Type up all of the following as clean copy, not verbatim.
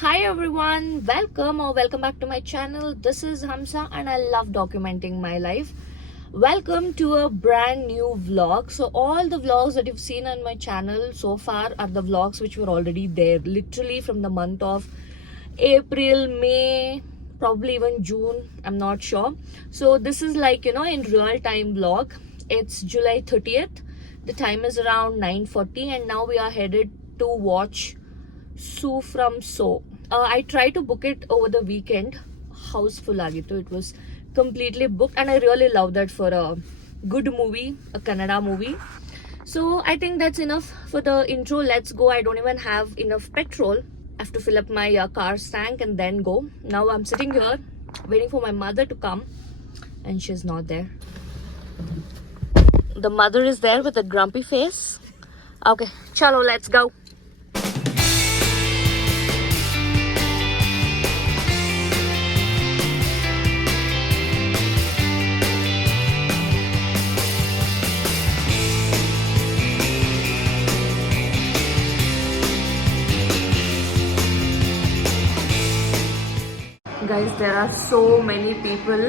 Hi everyone, welcome back to my channel. This is Hamsa and I love documenting my life. Welcome to a brand new vlog. So all the vlogs that you've seen on my channel so far are the vlogs which were already there, literally from the month of April, May, probably even June, I'm not sure. So this is like, in real time vlog. It's July 30th. The time is around 9:40 and now we are headed to watch Sue from So. I tried to book it over the weekend. Houseful agittu. It was completely booked, and I really love that for a good movie, a Kannada movie. So I think that's enough for the intro. Let's go. I don't even have enough petrol. I have to fill up my car's tank and then go. Now I'm sitting here waiting for my mother to come, and she's not there. The mother is there with a grumpy face. Okay, chalo, let's go. Guys, there are so many people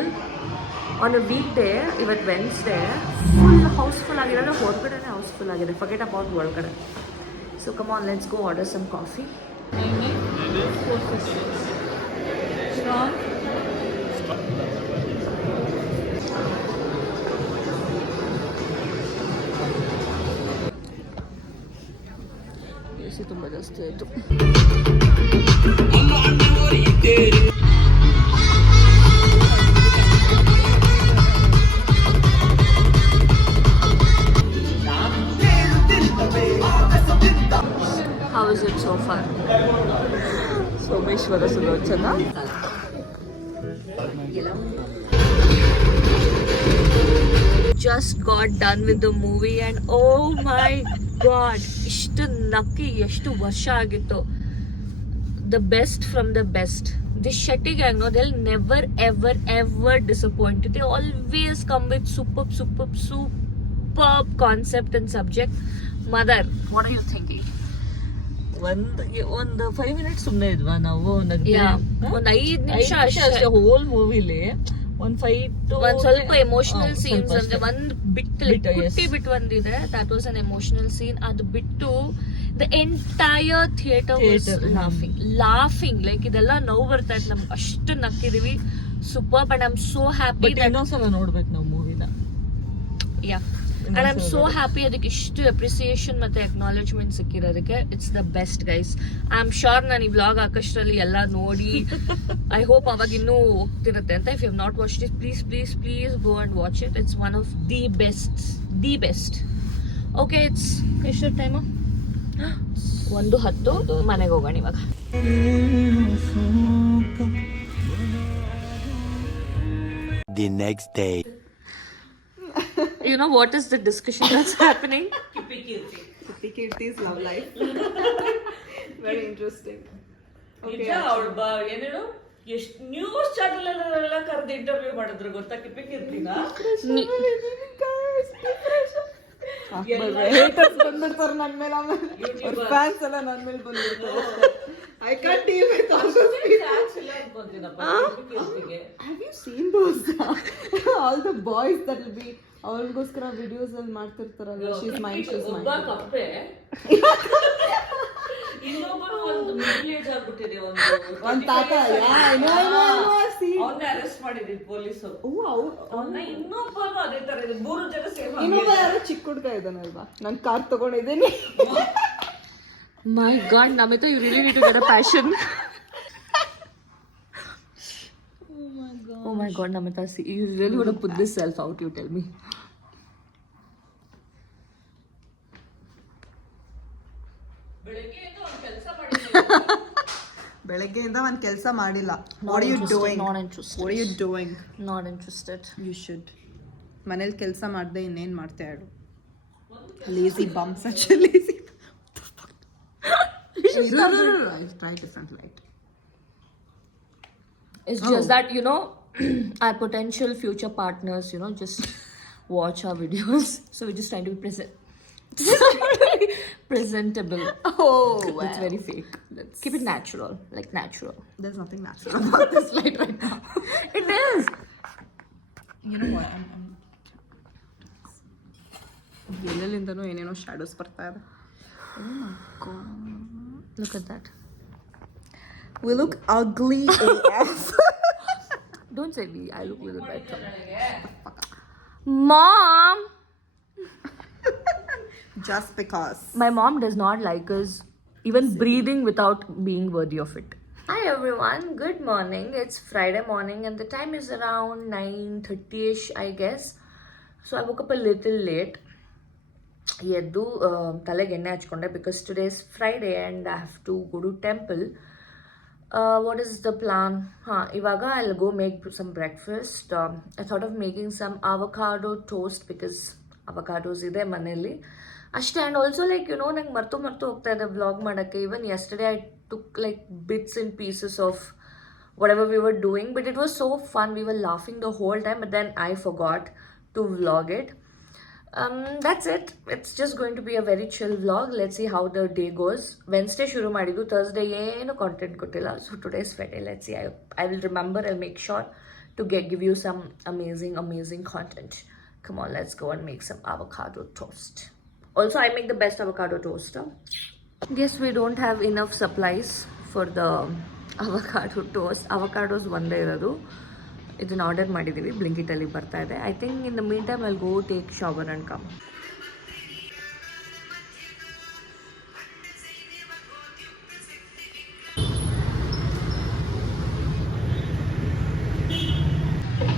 on a weekday, even Wednesday, full houseful agide, ಹೊರಗಡೆ houseful agide. Forget about ಒಳಗಡೆ. So come on, let's go order some coffee. 450. Strong. AC ತುಂಬಾ ಜಾಸ್ತಿ ಆಯ್ತು. How is it so far? Someshwara Sulochana. Just got done with the movie and oh my god, ishtu nakki eshtu varsha agittu. The best from the best. This Shetty gang, no, they'll never ever disappoint you. They always come with superb concept and subject. Mother, what are you thinking? ಒಂದು 5 minutes ಸುಮ್ಮನೆ ಇದ್ವಾ ನಾವು ಒಂದು 5 ನಿಮಿಷ ಅಷ್ಟೇ hole ಮೂವಿಲಿ ಒಂದ್ fight ಒಂದ್ ಸ್ವಲ್ಪ emotional scenes ಅಂದ್ರೆ ಒಂದ್ ಬಿಟ್ಟು ಒಂದಿದೆ that was an emotional scene. ಅದು ಬಿಟ್ಟು the entire theatre was laughing like ಇದೆಲ್ಲ ನೋವು ಬರ್ತಾ ಇತ್ತು ನಮ್ಗೆ, ಅಷ್ಟು ನಕ್ಕಿದೀವಿ. Super and I am so happy. ಇನ್ನೊಂದ್ಸಲ ನೋಡ್ಬೇಕು ನಾವು ಮೂವಿನ. ಯಾ, and I'm so happy ಅದಕ್ಕೆ ಇಷ್ಟು ಅಪ್ರಿಸಿಯೇಷನ್ ಮತ್ತೆ ಅಕ್ನಾಲೆಜ್ಮೆಂಟ್ ಸಿಕ್ಕಿರೋದಕ್ಕೆ. It's the best guys. I am sure ನಾನು ಈ ವ್ಲಾಗ್ ಆಕಾಶದಲ್ಲಿ ಎಲ್ಲ ನೋಡಿ ಐ ಹೋಪ್ ಅವಾಗ ಇನ್ನೂ ಹೋಗ್ತಿರುತ್ತೆ ಅಂತ. If you have not watched it, please go and watch it. It's one of the best. Okay, it's ಎಷ್ಟು ಟೈಮು? 1:10. ಮನೆಗೆ ಹೋಗೋಣ ಇವಾಗ. The next day. You know what is the discussion that's happening? Kippy Kirti's love life. Very interesting. ನಿಜ ಅವಳು ಏನೇಳು ಎಷ್ಟು news channel ಎಲ್ಲ ಕರೆದು interview ಮಾಡಿದ್ರು ಗೊತ್ತಾ ಕಿಪ್ಪಿ ಕೀರ್ತಿನ. ಹೇಟರ್ಸ್ ಬಂದ್ಬಿಡ್ತಾರೆ ನನ್ನ ಮೇಲೆ, ಆಮೇಲೆ ಫ್ಯಾನ್ಸ್ ಎಲ್ಲ ನನ್ನ ಮೇಲೆ ಬಂದ್ಬಿಡ್ತಾರೆ. I can't deal with all those people. Have you seen those? All the boys that will be ಅವಳಿಗೋಸ್ಕರ ವಿಡಿಯೋಸ್ ಅಲ್ಲಿ ಮಾಡ್ತಿರ್ತಾರಲ್ಲ, ಶೀಸ್ ಮೈಂಡ್ ಕಪ್ಪೆ ಇನ್ನೊಬ್ಬರು ಒಂದು ಮಿಡ್ಲ್ ಏಜ್ ಆಗ್ಬಿಟ್ಟಿದೆ, ಒಂದು ತಾತ. ಅವನ್ನ ಅರೆಸ್ಟ್ ಮಾಡಿದ್ರು ಪೊಲೀಸರು. ಅವನ್ನ ಇನ್ನೊಬ್ಬರು ಅದೇ ತರ ಇದೆ, 3 ಜನ ಸೇಮ್. ಇನ್ನೊಬ್ಬ ಯಾರೋ ಚಿಕ್ಕ ಹುಡುಗ ಇದಾನಲ್ವಾ, ನಾನು ಕಾರ್ ತಗೊಂಡಿದ್ದೀನಿ. My God, Namita, you really need to get a passion. Oh my God, Namita, see, you really want to put this self out, you tell me. ಬೆಳಗ್ಗೆಯಿಂದ ಒಂದು ಕೆಲಸ ಮಾಡಿಲ್ಲ. What are you doing? Not interested. What are you doing? Not interested. You should. ಮನೇಲಿ ಕೆಲಸ ಮಾಡದೆ ಇನ್ನೇನು ಮಾಡ್ತಾ ಇರು. Lazy bum, such a lazy. No. Try different light. It's just that, our potential future partners, just watch our videos. So we're just trying to be Presentable. Oh, It's very fake. Keep it natural, like natural. There's nothing natural about this light right now. It is. You know what? ಎಲ್ಲೆಲ್ಲಿಂದನೂ ಏನೇನೋ shadows ಬರ್ತಾ ಇದೆ. Oh my god. Look at that. We look ugly AF. Don't say we. I look a little better. Mom! Just because. My mom does not like us even breathing without being worthy of it. Hi everyone, good morning. It's Friday morning and the time is around 9:30ish, I guess. So I woke up a little late. ಎದ್ದು ತಲೆಗೆ ಎಣ್ಣೆ ಹಚ್ಕೊಂಡೆ because today is Friday and I have to go to temple. What is the plan? ಇವಾಗ I will go make some breakfast. I thought of making some avocado toast because avocados ಇದೆ ಮನೆಯಲ್ಲಿ ಅಷ್ಟೇ. And also like ನಂಗೆ ಮರ್ತು ಹೋಗ್ತಾ ಇದೆ vlog ಮಾಡೋಕ್ಕೆ. Even yesterday I took like bits and pieces of whatever we were doing, but it was so fun. We were laughing the whole time, but then I forgot to vlog it. That's it. It's just going to be a very chill vlog. Let's see how the day goes. Wednesday shuru ಮಾಡಿದ್ದು, Thursday ಏನು content ಕೊಟ್ಟಿಲ್ಲ. So today is Friday. Let's see. I will remember. I'll make sure to give you some amazing content. Come on, let's go and make some avocado toast. Also, I make the best avocado toast. Guess we don't have enough supplies for the avocado toast. Avocados ಒಂದೇ ಇರೋದು. ಇದನ್ನ order ಮಾಡಿದ್ದೀವಿ, ಬ್ಲಿಂಕಿಟಲ್ಲಿ ಬರ್ತಾ ಇದೆ. I think in the mean time I will go take shower and come.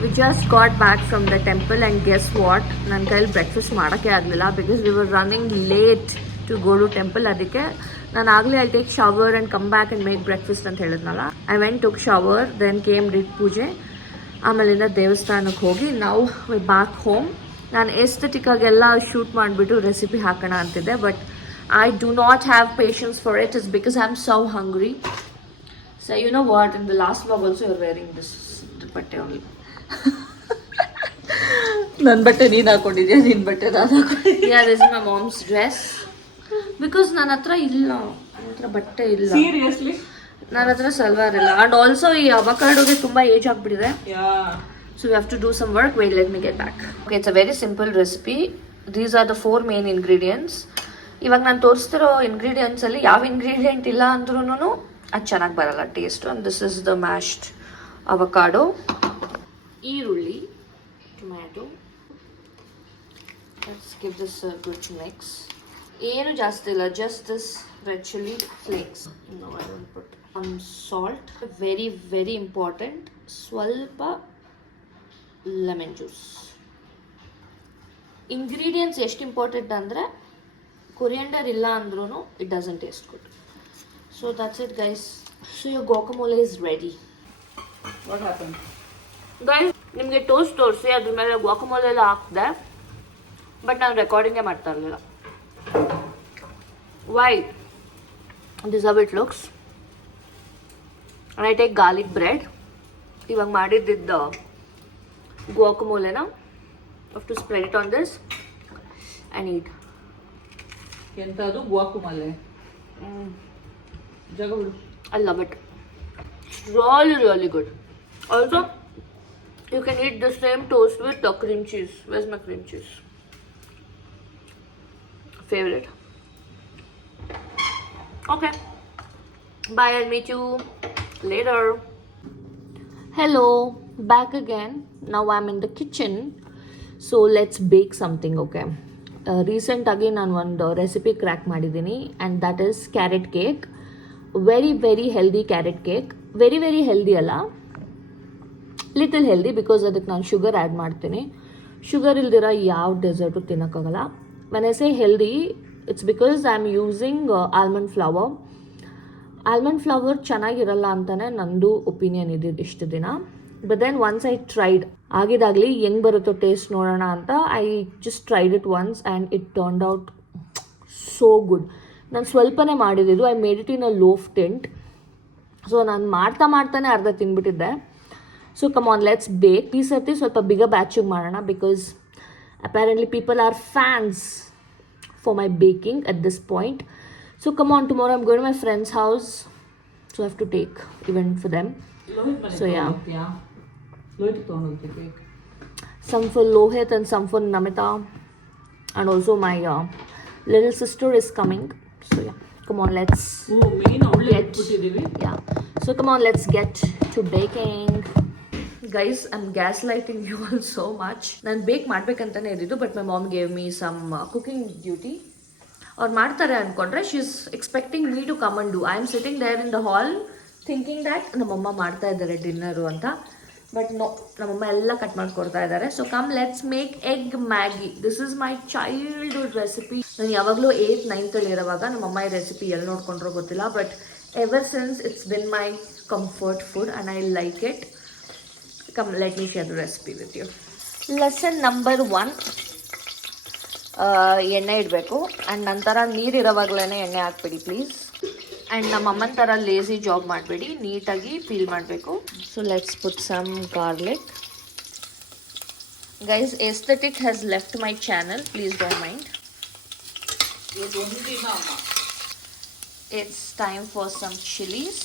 We just got back from the temple and guess what? ನನ್ನ ಕೈಲಿ breakfast ಮಾಡೋಕ್ಕೆ ಆಗಲಿಲ್ಲ because we were running late to go to temple. ಅದಕ್ಕೆ ನಾನು ಆಗಲೇ I take shower and come back and make breakfast ಅಂತ ಹೇಳಿದ್ನಲ್ಲ. I went took shower, then came did ಪೂಜೆ, ಆಮೇಲಿಂದ ದೇವಸ್ಥಾನಕ್ಕೆ ಹೋಗಿ ನಾವು ಬ್ಯಾಕ್ ಹೋಮ್. ನಾನು ಎಸ್ಥೆಟಿಕ್ಕಾಗೆಲ್ಲ ಶೂಟ್ ಮಾಡಿಬಿಟ್ಟು ರೆಸಿಪಿ ಹಾಕೋಣ ಅಂತಿದ್ದೆ, but I do not have patience for it. Is because I am so hungry. So you know what, in the last vlog also you are wearing this ಬಟ್ಟೆ only. ನನ್ನ ಬಟ್ಟೆ ನೀನು ಹಾಕೊಂಡಿದ್ಯಾ, ನಿನ್ನ ಬಟ್ಟೆ ನಾನು ಹಾಕೊಂಡಿದ್ಯಾ. This is my mom's dress because ನನ್ನ ಹತ್ರ ಇಲ್ಲ, ನನ್ನ ಹತ್ರ ಬಟ್ಟೆ ಇಲ್ಲ. Seriously? ನನ್ನ ಹತ್ರ ಸಲ್ವಾರ್ ಇಲ್ಲ. ಆ್ಯಂಡ್ ಆಲ್ಸೋ ಈ ಅವಕಾಡೋಗೆ ತುಂಬ ಏಜ್ ಆಗಿಬಿಟ್ಟಿದೆ. Yeah. So we have to do some work. Wait, let me get back. Okay, it's a very simple recipe. These are the 4 main ingredients. ಇವಾಗ ನಾನು ತೋರಿಸ್ತಿರೋ ಇಂಗ್ರೀಡಿಯೆಂಟ್ಸಲ್ಲಿ ಯಾವ ಇಂಗ್ರೀಡಿಯೆಂಟ್ ಇಲ್ಲ ಅಂದ್ರೂ ಅದು ಚೆನ್ನಾಗಿ ಬರಲ್ಲ taste. And this is the mashed avocado, ಈರುಳ್ಳಿ, tomato. Let's give this a good mix. ಏನು ಜಾಸ್ತಿ ಇಲ್ಲ, just this red chilli flakes. No, I don't put salt. Very very important, ಸ್ವಲ್ಪ ಲೆಮನ್ ಜ್ಯೂಸ್. ಇಂಗ್ರೀಡಿಯೆಂಟ್ಸ್ ಎಷ್ಟು ಇಂಪಾರ್ಟೆಂಟ್ ಅಂದರೆ coriander ಇಲ್ಲ ಅಂದ್ರೂ it doesn't taste good. So that's it guys. So your guacamole is ready. What happened? Guys, ನಿಮಗೆ toast ತೋರಿಸಿ ಅದ್ರ ಮೇಲೆ guacamole ಎಲ್ಲ ಹಾಕಿದೆ, ಬಟ್ ನಾನು ರೆಕಾರ್ಡಿಂಗೇ ಮಾಡ್ತಾ ಇರಲಿಲ್ಲ. Why? This how it looks. I take garlic bread. ಇವಾಗ ಮಾಡಿದ್ದಿದ್ದು guacamole, have to spread it on this and eat. ಎಂತದು guacamole? ಜಾಗ ಬಿಡು. I love it. It's really really good. Also, you can eat the same toast with the cream cheese. Where's my cream cheese? Favorite. Okay. Bye. I'll meet you later. Hello. Back again. Now I'm in the kitchen. So let's bake something, okay? Recent ಆಗಿ ನಾನು ಒಂದು recipe crack ಮಾಡಿದ್ದೀನಿ and that is carrot cake. Very very healthy carrot cake. Very very healthy ಅಲ್ಲ, little healthy, because ಅದಕ್ಕೆ ನಾನು sugar add ಮಾಡ್ತೀನಿ. Sugar ಇಲ್ದಿರೋ ಯಾವ ಡೆಸರ್ಟು ತಿನ್ನೋಕ್ಕಾಗಲ್ಲ. When I say healthy, it's because I am using almond flour. Almond flour ಚೆನ್ನಾಗಿರಲ್ಲ ಅಂತಲೇ ನಂದು ಒಪಿನಿಯನ್ ಇದ್ದಿದ್ದು ಇಷ್ಟು ದಿನ. But then once I tried, ಆಗಿದಾಗಲಿ ಹೆಂಗೆ ಬರುತ್ತೋ ಟೇಸ್ಟ್ ನೋಡೋಣ ಅಂತ I just tried it once and it turned out so good. ನಾನು ಸ್ವಲ್ಪನೇ ಮಾಡಿದ್ದು. I made it in a loaf tin. So ನಾನು ಮಾಡ್ತಾನೆ ಅರ್ಧ ತಿಂದ್ಬಿಟ್ಟಿದ್ದೆ. So come on, let's bake. ಈ ಸರ್ತಿ ಸ್ವಲ್ಪ ಬಿಗ ಬ್ಯಾಚಿಗೆ ಮಾಡೋಣ because apparently people are for my baking at this point. So come on, tomorrow I'm going to my friend's house, so I have to take event for them. So yeah, some for Lohit and some for Namita, and also my little sister is coming. So yeah, come on, let's get, yeah. So come on, let's get to baking. Guys, I'm gaslighting you all so much. ನಾನು bake ಮಾಡ್ಬೇಕಂತಾನೆ ಇದ್ದಿದ್ದು, but my mom gave me some cooking duty. ಅವ್ರು ಮಾಡ್ತಾರೆ ಅನ್ಕೊಂಡ್ರೆ she is expecting me to come and do. I am sitting there in the hall thinking that ನಮ್ಮಮ್ಮ ಮಾಡ್ತಾ ಇದ್ದಾರೆ dinner ಅಂತ. ಬಟ್ ನೋ, ನಮ್ಮಮ್ಮ ಎಲ್ಲ ಕಟ್ ಮಾಡ್ಕೊಡ್ತಾ ಇದ್ದಾರೆ. So come let's make egg Maggi. This is my childhood recipe. ನಾನು ಯಾವಾಗಲೂ 8th 9th ಇರೋವಾಗ ನಮ್ಮಮ್ಮ ಈ ರೆಸಿಪಿ ಎಲ್ಲಿ ನೋಡ್ಕೊಂಡ್ರೋ ಗೊತ್ತಿಲ್ಲ, but ever since it's been my comfort food and I like it. Come, let me share the recipe with you. Lesson number 1, ಎಣ್ಣೆ ಇಡಬೇಕು. And ನಂತರ ನೀರಿರೋವಾಗಲೇ ಎಣ್ಣೆ ಹಾಕ್ಬೇಡಿ ಪ್ಲೀಸ್. ಆ್ಯಂಡ್ ನಮ್ಮ ಅಮ್ಮನ ಥರ ಲೇಸಿ ಜಾಬ್ ಮಾಡಬೇಡಿ, ನೀಟಾಗಿ ಪೀಲ್ ಮಾಡಬೇಕು. So let's put some garlic. Guys, aesthetic has left my channel, please don't mind. It's time for some chilies.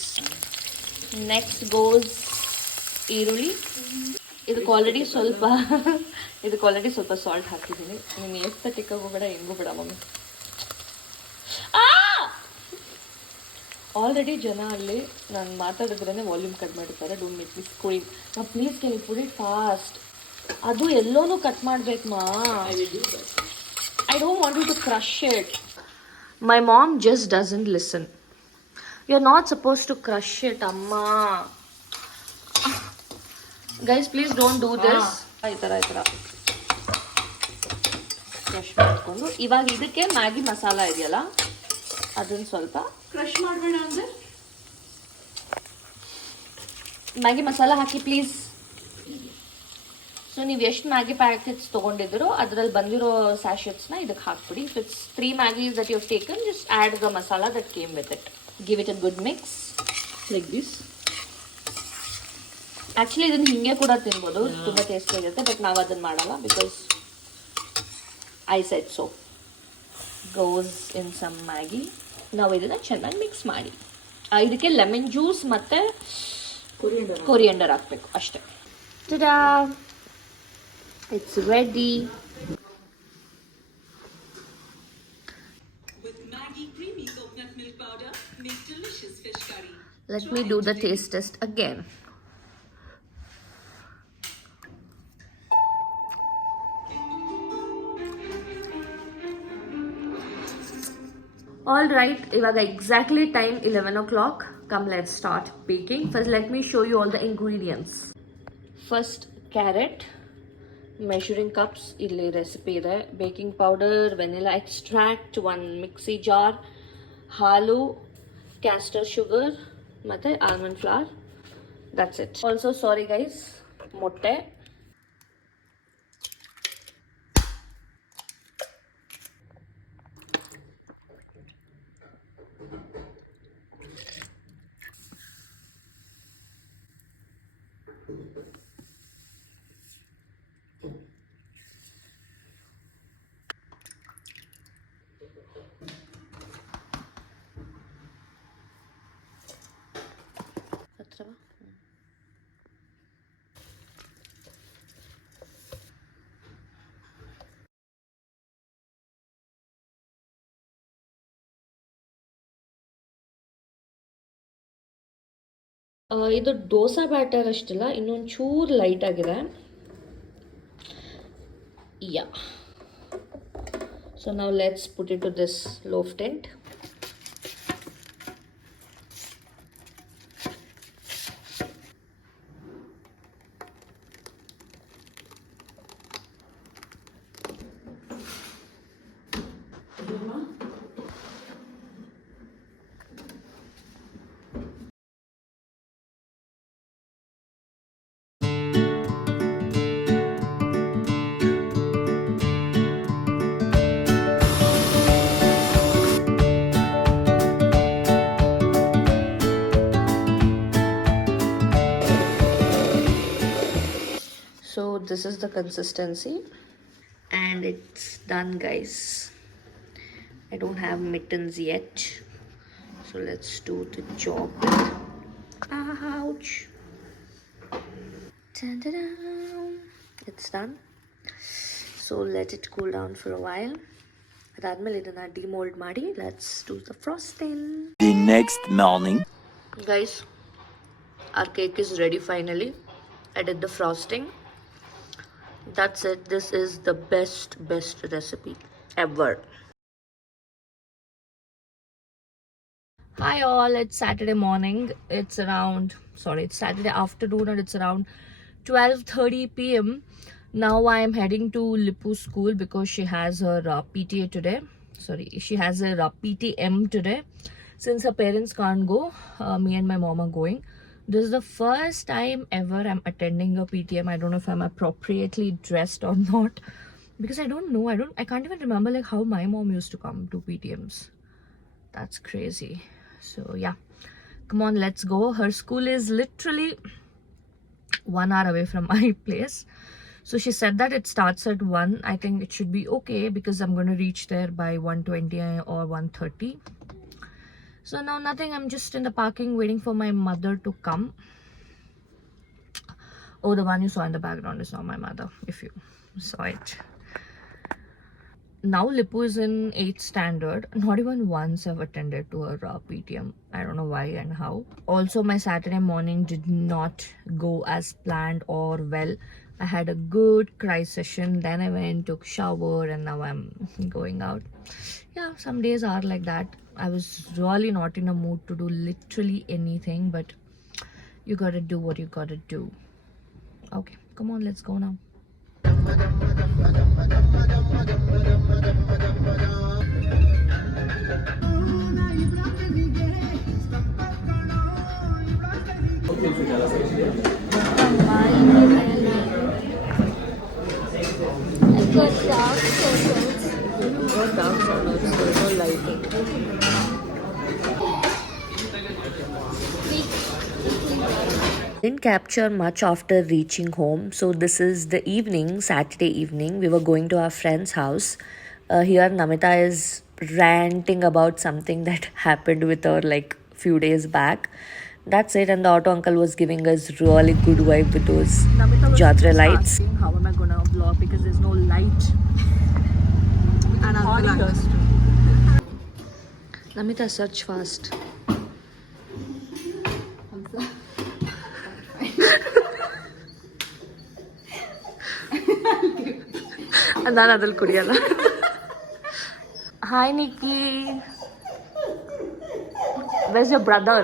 Next goes ಈರುಳ್ಳಿ. ಇದಕ್ಕೆ ಆಲ್ರೆಡಿ ಸ್ವಲ್ಪ ಸಾಲ್ಟ್ ಹಾಕಿದ್ದೀನಿ. ನೀನು ಎಸ್ಥೆಟಿಕ್ಕಾಗೂ ಬೇಡ, ಹೆಂಗೂ ಬೇಡ ಮಮ್ಮಿ. ಆಲ್ರೆಡಿ ಜನ ಅಲ್ಲಿ ನಾನು ಮಾತಾಡಿದ್ರೇ ವಾಲ್ಯೂಮ್ ಕಟ್ ಮಾಡಿರ್ತಾರೆ. Don't make me scream. ನಾ please can you put it fast. ಅದು ಎಲ್ಲೋನೂ ಕಟ್ ಮಾಡ್ಬೇಕು ಮಾ. I don't want you to crush it. My mom just doesn't listen. You are not suppose to crush it ಅಮ್ಮ. Guys please don't do this. ಈ ಥರ crush ಮಾಡಿಕೊಂಡು ಇವಾಗ ಇದಕ್ಕೆ ಮ್ಯಾಗಿ ಮಸಾಲ ಇದೆಯಲ್ಲ ಅದನ್ನು ಸ್ವಲ್ಪ ಕ್ರಶ್ ಮಾಡಬೇಡ ಅಂದರೆ Maggi masala hockey please. So ನೀವು ಎಷ್ಟು ಮ್ಯಾಗಿ ಪ್ಯಾಕೆಟ್ಸ್ ತೊಗೊಂಡಿದ್ದೀರೋ ಅದರಲ್ಲಿ ಬಂದಿರೋ ಸ್ಯಾಶೆಟ್ಸ್ನ ಇದಕ್ಕೆ ಹಾಕ್ಬಿಡಿ. If it's 3 Maggis that you have taken, just add the masala that came with it. Give it a good mix like this. Actually ಇದನ್ನು ಹಿಂಗೆ ಕೂಡ ತಿನ್ಬೋದು, ತುಂಬ ಟೇಸ್ಟಿ ಆಗಿರುತ್ತೆ. ಬಟ್ ನಾವು ಅದನ್ನು ಮಾಡಲ್ಲ because I said so. Goes in some Maggi. ನಾವು ಇದನ್ನು ಚೆನ್ನಾಗಿ ಮಿಕ್ಸ್ ಮಾಡಿ ಇದಕ್ಕೆ ಲೆಮನ್ ಜ್ಯೂಸ್ ಮತ್ತು ಕೊರಿಯಂಡರ್ ಹಾಕಬೇಕು ಅಷ್ಟೇ. TADA, it's ready. Let me do the taste test again. All right, ivaga exactly time 11 o'clock. Come, let's start baking. First, let me show you all the ingredients. First, carrot, measuring cups, illi recipe ide. Baking powder, vanilla extract, 1 mixie jar, halu, castor sugar, matte almond flour. That's it. Also, sorry guys, motte. ಇದು dosa batter ಅಷ್ಟಿಲ್ಲ, ಇನ್ನೊಂದು ಚೂರು light ಆಗಿದೆ. Yeah, so ನಾವು let's put it to this loaf tin. So this is the consistency and it's done guys. I don't have mittens yet. So let's do the job. Ouch. Dun-dun-dun. It's done. So let it cool down for a while. ಅದಾದ್ಮೇಲೆ ಇದನ್ನ demould ಮಾಡಿ let's do the frosting. The next morning. Guys, our cake is ready finally. I did the frosting. That's it. This is the best recipe ever. Hi all, it's Saturday morning. It's Saturday afternoon and it's around 12:30 p.m. Now I am heading to Lipu's school because she has her PTA today. She has her PTM today. Since her parents can't go, me and my mom are going. This is the first time ever I'm attending a PTM. I don't know if I'm appropriately dressed or not because I don't know. I can't even remember like how my mom used to come to PTMs. That's crazy. So yeah, come on, let's go. Her school is literally 1 hour away from my place. So she said that it starts at 1. I think it should be okay because I'm going to reach there by 1:20 or 1:30. So now nothing. I'm just in the parking waiting for my mother to come. Oh, the one you saw in the background is not my mother, if you saw it. Now Lipu is in 8th standard. Not even once I've attended to her PTM. I don't know why and how. Also, my Saturday morning did not go as planned or well. I had a good cry session. Then I went, took shower, and now I'm going out. Yeah, some days are like that. I was really not in a mood to do literally anything, but you gotta do what you gotta do. Okay, come on, let's go now. Didn't capture much after reaching home. So this is the evening, Saturday evening. We were going to our friend's house. Here Namita is ranting about something that happened with her like few days back. That's it, and the auto uncle was giving us really good vibe with those Jatra lights. How am I gonna vlog because there's no light? And Namita, search fast. ನಾನು ಅದ್ರಲ್ಲಿ ಕುಡಿಯಲ್ಲ. Hi Nikki. Where's your brother?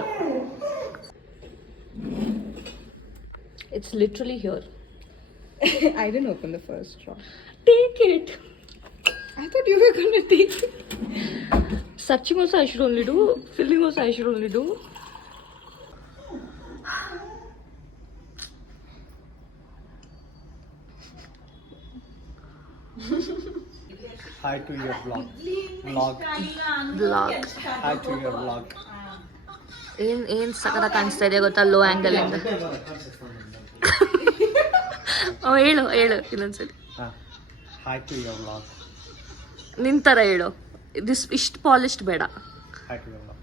It's literally here. I didn't open the first straw. Take it. I thought you were gonna take it. Searching also I should only do. Filling also I should only do. Hi to your vlog. Hi to your vlog. ಏನ್ ಸಕದ ಕಾಣಿಸ್ತಾ ಇದೆ ಗೊತ್ತಾ low angle ಇಂದ. ಹೇಳು ಇನ್ನೊಂದ್ಸರಿ. Hi to your vlog. ನಿನ್ ತರ ಹೇಳು. ಇಷ್ಟು ಪಾಲಿಶ್ಡ್ ಬೇಡ. Hi to your vlog.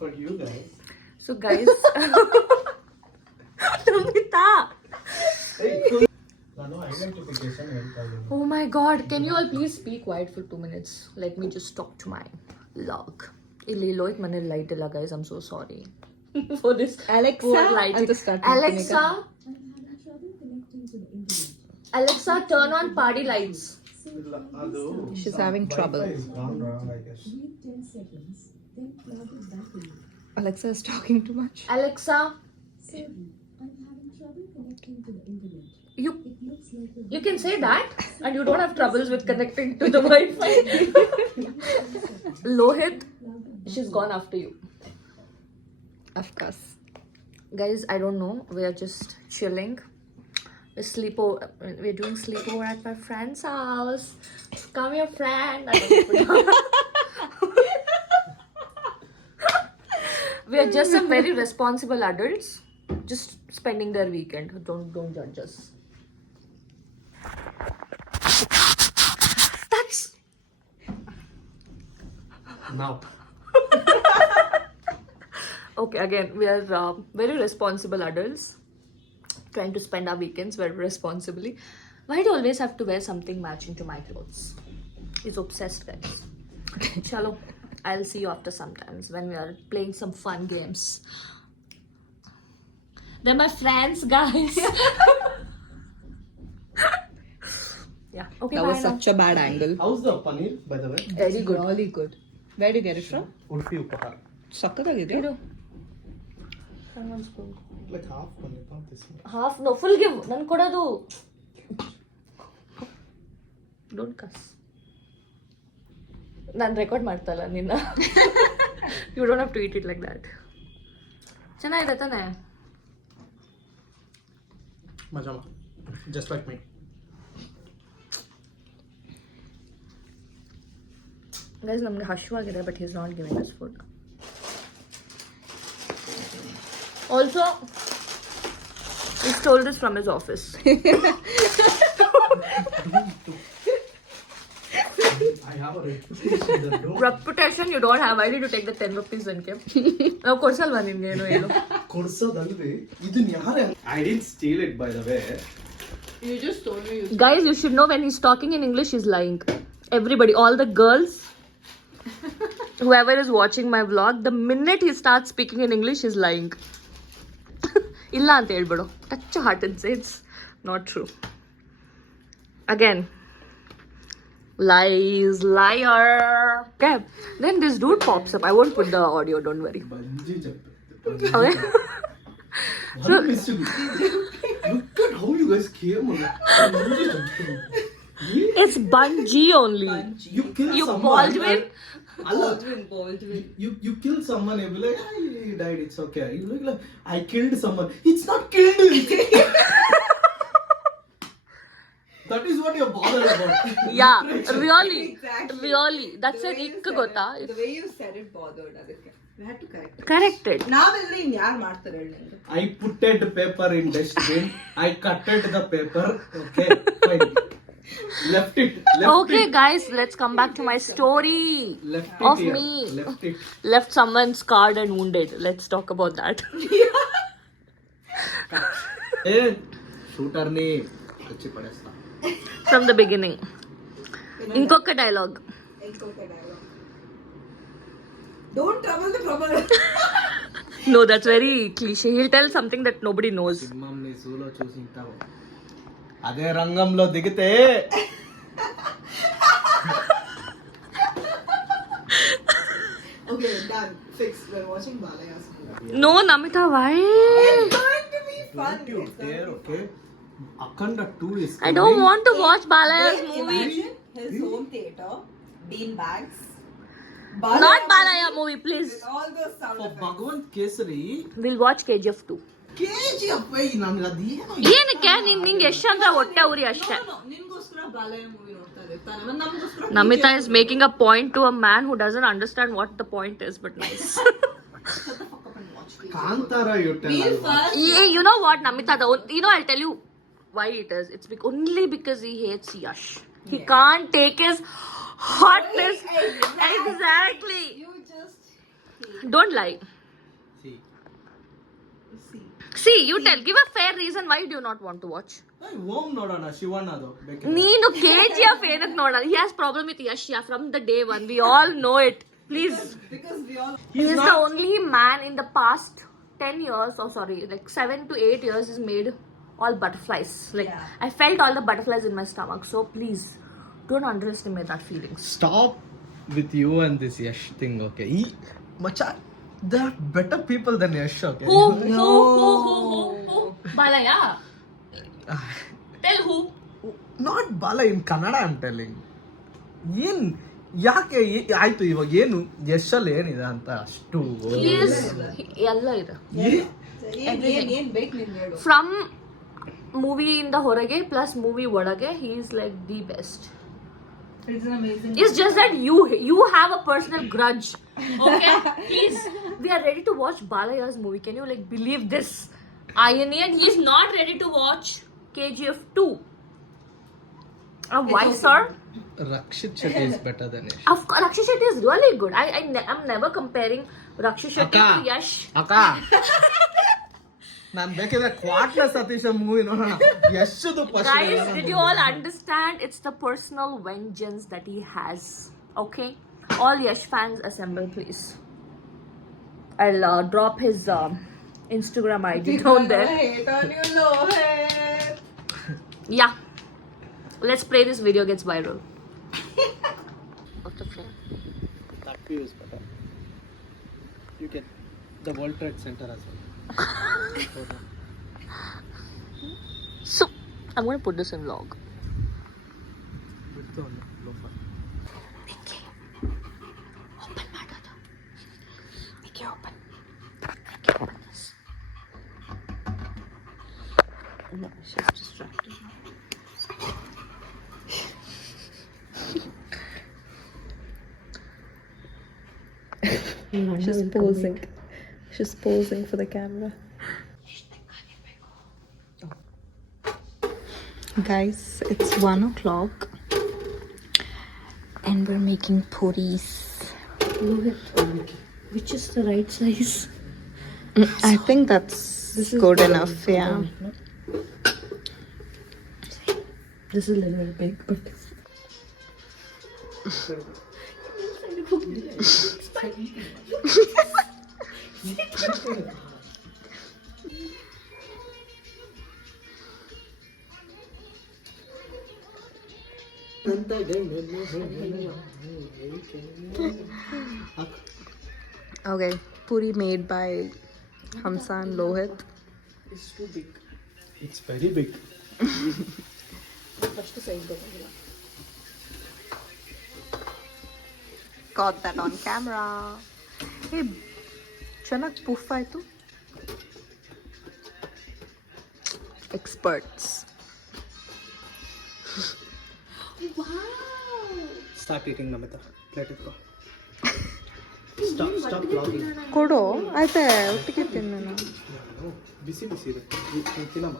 For you guys. So guys, Namita. Oh my god, can you all please be quiet for 2 minutes? Let me just talk to my log. Illi loit mane light illa guys, I'm so sorry for this poor lighting. Alexa, turn on party lights. She's having trouble. Alexa is talking too much. Alexa, you can say that and you don't have troubles with connecting to the Wi-Fi. Lohit, she's gone after you. Of course. Guys, I don't know, we are just chilling. We're doing sleepover at my friend's house. Come here, friend. We are just some very responsible adults, just spending their weekend. Don't judge us. Now. Okay, again, we are very responsible adults trying to spend our weekends very responsibly. Why do you always have to wear something matching to my clothes? He's obsessed, guys. Chalo, I'll see you after sometimes when we are playing some fun games. They're my friends, guys. Yeah, okay, That bye was now. such a bad angle. How's the paneer, by the way? Very good. Really good. Where did you get it from? Udupi Upahar. ಸಕ್ಕತ್ತಾಗಿದೆ. Idu. Someone's good. Like half paneer, not this much. Half, no, full give. Nan kodadu. Don't cuss. ನಾನು record ಮಾಡ್ತಲ್ಲ ನಿನ್ನ. You don't have to eat it like that. ಚೆನ್ನಾಗಿದೆ ತಾನೆ? Majama. Just like me. Guys, ನಮ್ಗೆ ಹಶ್ವಾಗಿದೆ, but he's not giving us food. Also, he stole this from his office. I have a reputation that don't Reputation you don't have. Why did you take the 10 rupees and kept? ನಾವು ಕೊಡ್ಸಲ್ವಾ ನಿನ್ಗೆ ಏನು ಹೇಳು? ಕೊಡ್ಸೋದಲ್ವೇ ಇದನ್ನ ಯಾರೇ I didn't steal it, by the way. You just told me you. Guys, you should know when he's talking in English, he's lying. Everybody, all the girls, whoever is watching my vlog, the minute he starts speaking in English, he's lying. Illa anta helbidu. Touch your heart and say it's not true. Again, lies, liar. Okay, then this dude pops up. I won't put the audio, don't worry. Bungee jump. Okay. One question. Look at how you guys came on that. Bungee jumping. It's bungee only. You kill You someone. Baldwin? Baldwin. You kill someone, you'll be like, "Ah, he died, it's okay." You look like, I killed someone. It's not killed. That is what you're bothered about. Yeah, really. Exactly. Really. That's an ick gotta. The way you said it bothered ಅದಕ್ಕೆ. We had to correct it. Correct it. ನಾವೆಲ್ಲ ಇನ್ ಯಾರು ಮಾಡ್ತಾರೆ ಹೇಳಿ ನಂಗೆ. I putted paper in dustbin. I cutted the paper. Okay, fine. Left it. Okay, guys, let's come back to my story Left it of here. me. Left it. Left someone scarred and wounded. Let's talk about that. Hey, shooter ni వచ్చి పడేస్తా. From the beginning. Inkoka dialogue. Don't trouble the trouble. No, that's very cliche. He'll tell something that nobody knows. సింహం ని జూలో చూసింటావు. అదే రంగంలో దిగితే Okay, done. Fixed. We're watching Balaya's movie. No, Namita, why? It's going to be fun. don't you dare, okay? Akhanda 2 is I don't want to watch Balaya's movie. Imagine his home theater, bean bags. Not Balaya movie, please. With all those sound For effects. Bhagavan Kesari, We'll watch KGF 2. KGF ನನಗೆ ಅದೇನೋ ಏನಕ್ಕೆ ನಿಂಗೆ ಎಷ್ಟು ಅಂದ್ರೆ ಹೊಟ್ಟೆ ಉರಿ ಅಷ್ಟೇ. No, ನಿನ್ಗೋಸ್ಕರ Balayya movie ನೋಡ್ತಾ ಇದ್ದೆ ತಾನೆ. ಮತ್ತೆ ನಮಗೋಸ್ಕರ Namita is making a point to a man who doesn't understand what the point is, but nice. Kantara you tell We'll ಅಲ್ವಾ? first. Yeah, you know what, Namita? I'll tell you why it is. It's only because he hates Yash. He can't take his hotness. Exactly. You just Don't lie. See. See, you tell. Give a fair reason why do you not want to watch. Hey, ಓಂ ನೋಡೋಣ ಶಿವಣ್ಣದು ಬೇಕಿದ್ರೆ. ನೀನು KGF ಏನಕ್ಕೆ ನೋಡಲ್ಲ? He has problem with Yash from the day one. We all know it. Please. because we all. He's the only man in the past 10 years, or sorry, like 7 to 8 years, has made all butterflies. Like, Yeah. I felt all the butterflies in my stomach. So please, don't underestimate that feelings. Stop with you and this Yash thing, okay? Macha, there are better people than Yash, okay? Who? Balaya. Tell who. Not Bala in Kannada, I'm telling. ಏನ್ ಯಾಕೆ ಆಯ್ತು ಇವಾಗ ಏನು ಯಶಲ್ಲಿ ಏನಿದೆ ಅಂತ ಅಷ್ಟು He is. ಎಲ್ಲ ಇದೆ. ಏನ್ ಬೇಕು ನಿನ್ಗೆ ಹೇಳು. From movie in the ಹೊರಗೆ plus movie ಒಳಗೆ, he is like the best. It's an amazing. It's just that you have a personal grudge. Okay? Please. We are ready to watch Balaya's movie. Can you like believe this irony? And he's not ready to watch KGF 2. Why, sir? Rakshit Shetty is better than Yash. Of course, Rakshit Shetty is really good. I'm never comparing Rakshit Shetty to Yash. ಅಕ್ಕ ನಾನು ಬೇಕಿದ್ರೆ ಕ್ವಾಟ್ಲ Satish movie ನೋಡೋಣ ಯಶ್ದು Guys, did you all understand? It's the personal vengeance that he has. Okay? All Yash fans assemble, please. I'll drop his Instagram ID down there. Hate on you, Lohit. Yeah. Let's pray this video gets viral. What's the frame? That view is better. You get the World Trade Center as well. So, I'm going to put this in vlog. Open madada. Make it open. Make it open this. No, she's distracted. She's posing. She's posing for the camera. Guys, it's 1 o'clock and we're making puris. Which is the right size? I think that's good enough, yeah. This is a little bit big, but Okay, puri made by Hamsa and Lohit. It's too big. It's very big. Got that on camera. Hey, chanak puff aitu. Experts. Start eating, Namita. Let it go. Stop vlogging. ಕೊಡು ಆಯ್ತಾ ಒಟ್ಟಿಗೆ ತಿನ್ನೋಣ ಬಿಸಿ ಬಿಸಿ ಇರುತ್ತೆ ತಿನ್ನಮ್ಮ.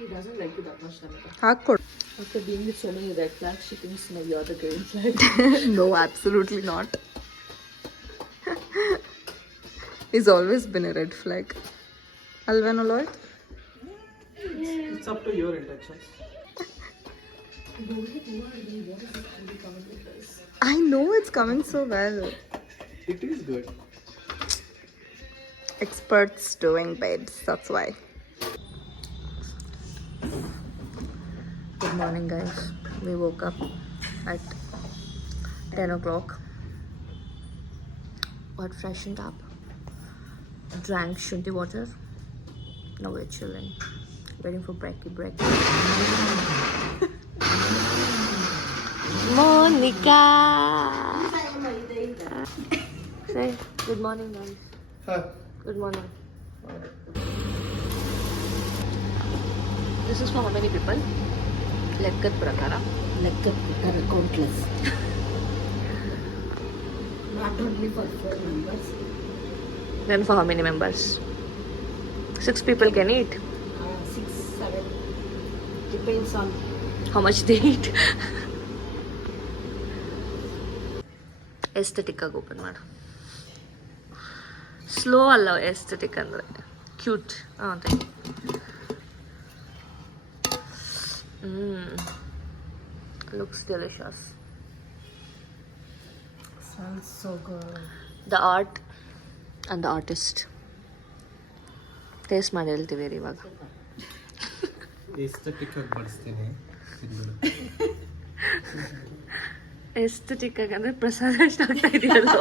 he doesn't like you that much, Namita. ಹಾಕ್ಕೊಡು. After being with so many red flags, she thinks now you're the green flag. No, absolutely not. He's always been a red flag. Alvin Lloyd? It's up to your intentions. I know it's coming so well. It is good. Experts doing babes, that's why. Good morning, guys. We woke up at 10 o'clock. Got freshened up. Drank shunti water. Now we're chilling. Waiting for break. Monica! Say good morning, guys. Good morning. This is for how many people? Lekkat prakara. Countless. Not only for 4 members, Then for how many members? 6 people can eat. 6, 7. Depends on. How much they eat. Aesthetic ಆಗಿ open ಮಾಡು. Slow ಅಲ್ಲ aesthetic ಅಂದರೆ cute. ಅದೇ looks delicious. Smells so good. The art and the artist. Taste ಮಾಡಿ ಹೇಳ್ತೀವಿ ಇವಾಗ. Aesthetic ಆಗಿ ಬಡಿಸ್ತೀನಿ ತಿಂದ್ಬಿಡು. Aesthetic ಆಗಿ ಅಂದರೆ ಪ್ರಸಾದ ಎಷ್ಟು ಆಗ್ತಾ ಇದೆಯಲ್ಲ.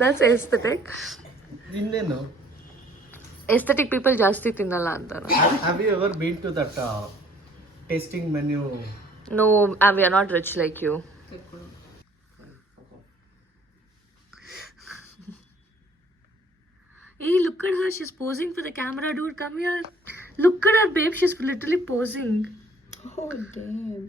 That's aesthetic. ಇನ್ನೇನು Aesthetic people ಜಾಸ್ತಿ ತಿನ್ನಲ್ಲ ಅಂತಾರೆ. Have you ever been to that tasting menu? No, we are not rich like you. Hey, look at her. She's posing for the camera, dude. Come here. Look at her, babe. She's literally posing. Oh, damn.